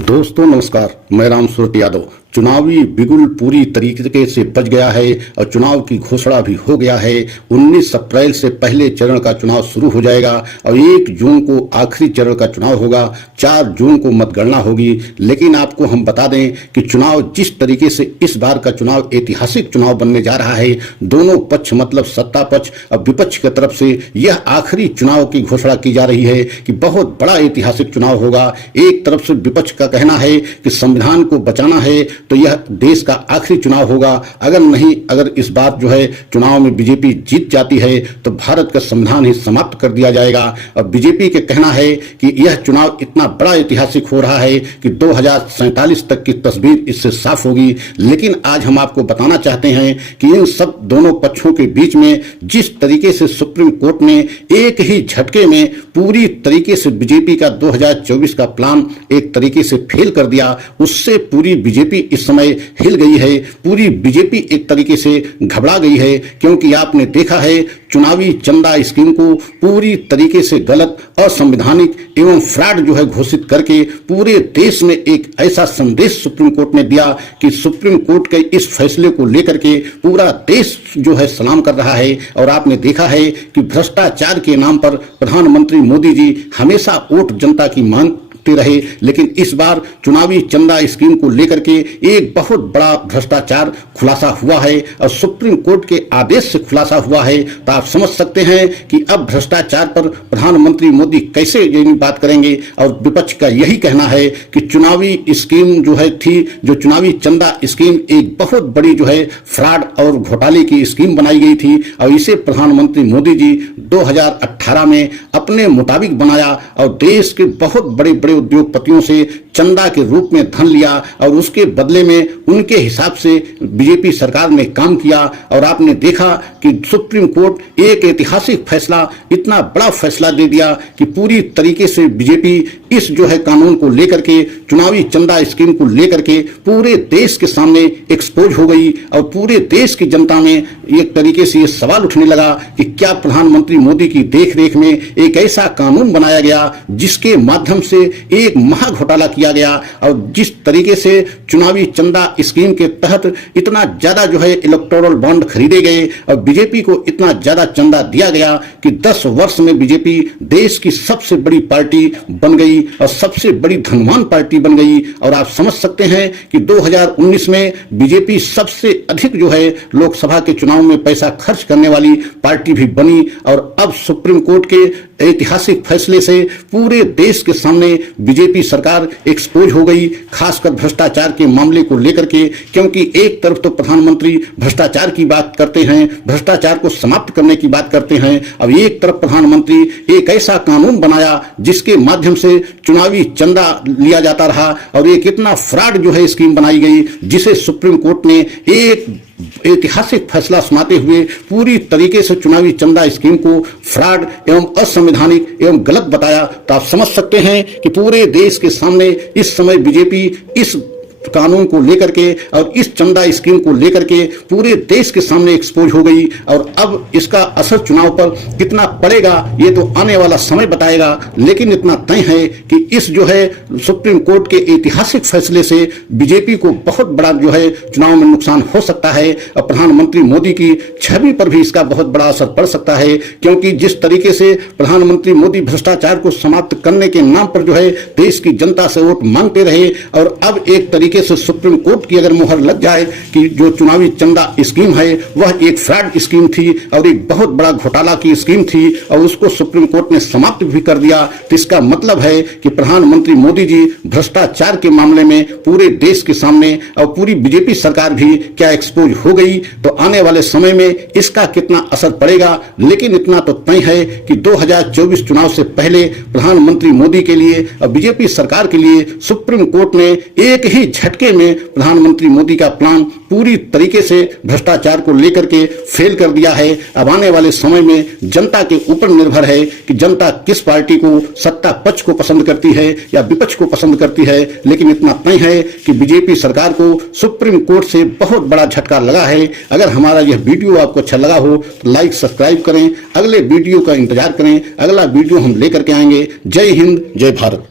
दोस्तों नमस्कार, मैं राम सूरत यादव। चुनावी बिगुल पूरी तरीके से बज गया है और चुनाव की घोषणा भी हो गया है। 19 अप्रैल से पहले चरण का चुनाव शुरू हो जाएगा और 1 जून को आखिरी चरण का चुनाव होगा। 4 जून को मतगणना होगी। लेकिन आपको हम बता दें कि चुनाव जिस तरीके से इस बार का चुनाव ऐतिहासिक चुनाव बनने जा रहा है, दोनों पक्ष मतलब सत्ता पक्ष और विपक्ष की तरफ से यह आखिरी चुनाव की घोषणा की जा रही है कि बहुत बड़ा ऐतिहासिक चुनाव होगा। एक तरफ से विपक्ष का कहना है कि संविधान को बचाना है तो यह देश का आखिरी चुनाव होगा। अगर इस बार जो है चुनाव में बीजेपी जीत जाती है तो भारत का संविधान ही समाप्त कर दिया जाएगा। और बीजेपी का कहना है कि यह चुनाव इतना बड़ा ऐतिहासिक हो रहा है कि 2047 तक की तस्वीर इससे साफ होगी। लेकिन आज हम आपको बताना चाहते हैं कि इन सब दोनों पक्षों के बीच में जिस तरीके से सुप्रीम कोर्ट ने एक ही झटके में पूरी तरीके से बीजेपी का 2024 का प्लान एक तरीके से फेल कर दिया, उससे पूरी बीजेपी इस समय हिल गई है। पूरी बीजेपी एक तरीके से घबरा गई है, क्योंकि आपने देखा है चुनावी चंदा स्कीम को पूरी तरीके से गलत, असंवैधानिक एवं फ्रॉड जो है घोषित करके पूरे देश में एक ऐसा संदेश सुप्रीम कोर्ट ने दिया कि सुप्रीम कोर्ट के इस फैसले को लेकर के पूरा देश जो है सलाम कर रहा है। और आपने देखा है कि भ्रष्टाचार के नाम पर प्रधानमंत्री मोदी जी हमेशा वोट जनता की मांग रहे, लेकिन इस बार चुनावी चंदा स्कीम को लेकर के एक बहुत बड़ा भ्रष्टाचार खुलासा हुआ है और सुप्रीम कोर्ट के आदेश से खुलासा हुआ है। तो आप समझ सकते हैं कि अब भ्रष्टाचार पर प्रधानमंत्री मोदी कैसे ये बात करेंगे। और विपक्ष का यही कहना है कि चुनावी स्कीम जो है जो चुनावी चंदा स्कीम एक बहुत बड़ी जो है फ्रॉड और घोटाले की स्कीम बनाई गई थी और इसे प्रधानमंत्री मोदी जी 2018 में अपने मुताबिक बनाया और देश के बहुत बड़े बड़े उद्योगपतियों से चंदा के रूप में धन लिया और उसके बदले में उनके हिसाब से बीजेपी सरकार ने काम किया। और आपने देखा कि सुप्रीम कोर्ट एक ऐतिहासिक फैसला, इतना बड़ा फैसला दे दिया कि पूरी तरीके से बीजेपी इस जो है कानून को लेकर के, चुनावी चंदा स्कीम को लेकर के पूरे देश के सामने एक्सपोज हो गई और पूरे देश की जनता में एक तरीके से ये सवाल उठने लगा कि क्या प्रधानमंत्री मोदी की देखरेख में एक ऐसा कानून बनाया गया जिसके माध्यम से एक महा घोटाला किया गया। और जिस तरीके से चुनावी चंदा स्कीम के तहत इतना ज्यादा जो है इलेक्टोरल बॉन्ड खरीदे गए और बीजेपी को इतना ज्यादा चंदा दिया गया कि 10 वर्ष में बीजेपी देश की सबसे बड़ी पार्टी बन गई और सबसे बड़ी धनवान पार्टी बन गई। और आप समझ सकते हैं कि 2019 में बीजेपी सबसे अधिक जो है लोकसभा के चुनाव में पैसा खर्च करने वाली पार्टी भी बनी। और अब सुप्रीम कोर्ट के ऐतिहासिक फैसले से पूरे देश के सामने बीजेपी सरकार एक्सपोज हो गई, खासकर भ्रष्टाचार के मामले को लेकर के। क्योंकि एक तरफ तो प्रधानमंत्री भ्रष्टाचार की बात करते हैं, भ्रष्टाचार को समाप्त करने की बात करते हैं, अब एक तरफ प्रधानमंत्री एक ऐसा कानून बनाया जिसके माध्यम से चुनावी चंदा लिया जाता रहा और एक इतना फ्रॉड जो है स्कीम बनाई गई जिसे सुप्रीम कोर्ट ने एक ऐतिहासिक फैसला सुनाते हुए पूरी तरीके से चुनावी चंदा स्कीम को फ्रॉड एवं असंवैधानिक एवं गलत बताया। तो आप समझ सकते हैं कि पूरे देश के सामने इस समय बीजेपी इस कानून को लेकर के और इस चंदा स्कीम को लेकर के पूरे देश के सामने एक्सपोज हो गई। और अब इसका असर चुनाव पर कितना पड़ेगा ये तो आने वाला समय बताएगा। लेकिन इतना तय है कि इस जो है सुप्रीम कोर्ट के ऐतिहासिक फैसले से बीजेपी को बहुत बड़ा जो है चुनाव में नुकसान हो सकता है और प्रधानमंत्री मोदी की छवि पर भी इसका बहुत बड़ा असर पड़ सकता है। क्योंकि जिस तरीके से प्रधानमंत्री मोदी भ्रष्टाचार को समाप्त करने के नाम पर जो है देश की जनता से वोट मांगते रहे और अब एक तरीके से सुप्रीम कोर्ट की अगर मुहर लग जाए कि जो चुनावी चंदा स्कीम है वह एक फ्रॉड स्कीम थी और एक बहुत बड़ा घोटाला की स्कीम थी और उसको सुप्रीम कोर्ट ने समाप्त भी कर दिया, तो इसका मतलब है कि प्रधानमंत्री मोदी जी भ्रष्टाचार के मामले में पूरे देश के सामने और पूरी बीजेपी सरकार भी क्या एक्सपोज हो गई। तो आने वाले समय में इसका कितना असर पड़ेगा। लेकिन इतना तो तय है कि 2024 चुनाव से पहले प्रधानमंत्री मोदी के लिए और बीजेपी सरकार के लिए सुप्रीम कोर्ट ने एक ही झटके में प्रधानमंत्री मोदी का प्लान पूरी तरीके से भ्रष्टाचार को लेकर के फेल कर दिया है। अब आने वाले समय में जनता के ऊपर निर्भर है कि जनता किस पार्टी को, सत्ता पक्ष को पसंद करती है या विपक्ष को पसंद करती है। लेकिन इतना तय है कि बीजेपी सरकार को सुप्रीम कोर्ट से बहुत बड़ा झटका लगा है। अगर हमारा यह वीडियो आपको अच्छा लगा हो तो लाइक सब्सक्राइब करें, अगले वीडियो का इंतजार करें, अगला वीडियो हम लेकर के आएंगे। जय हिंद, जय भारत।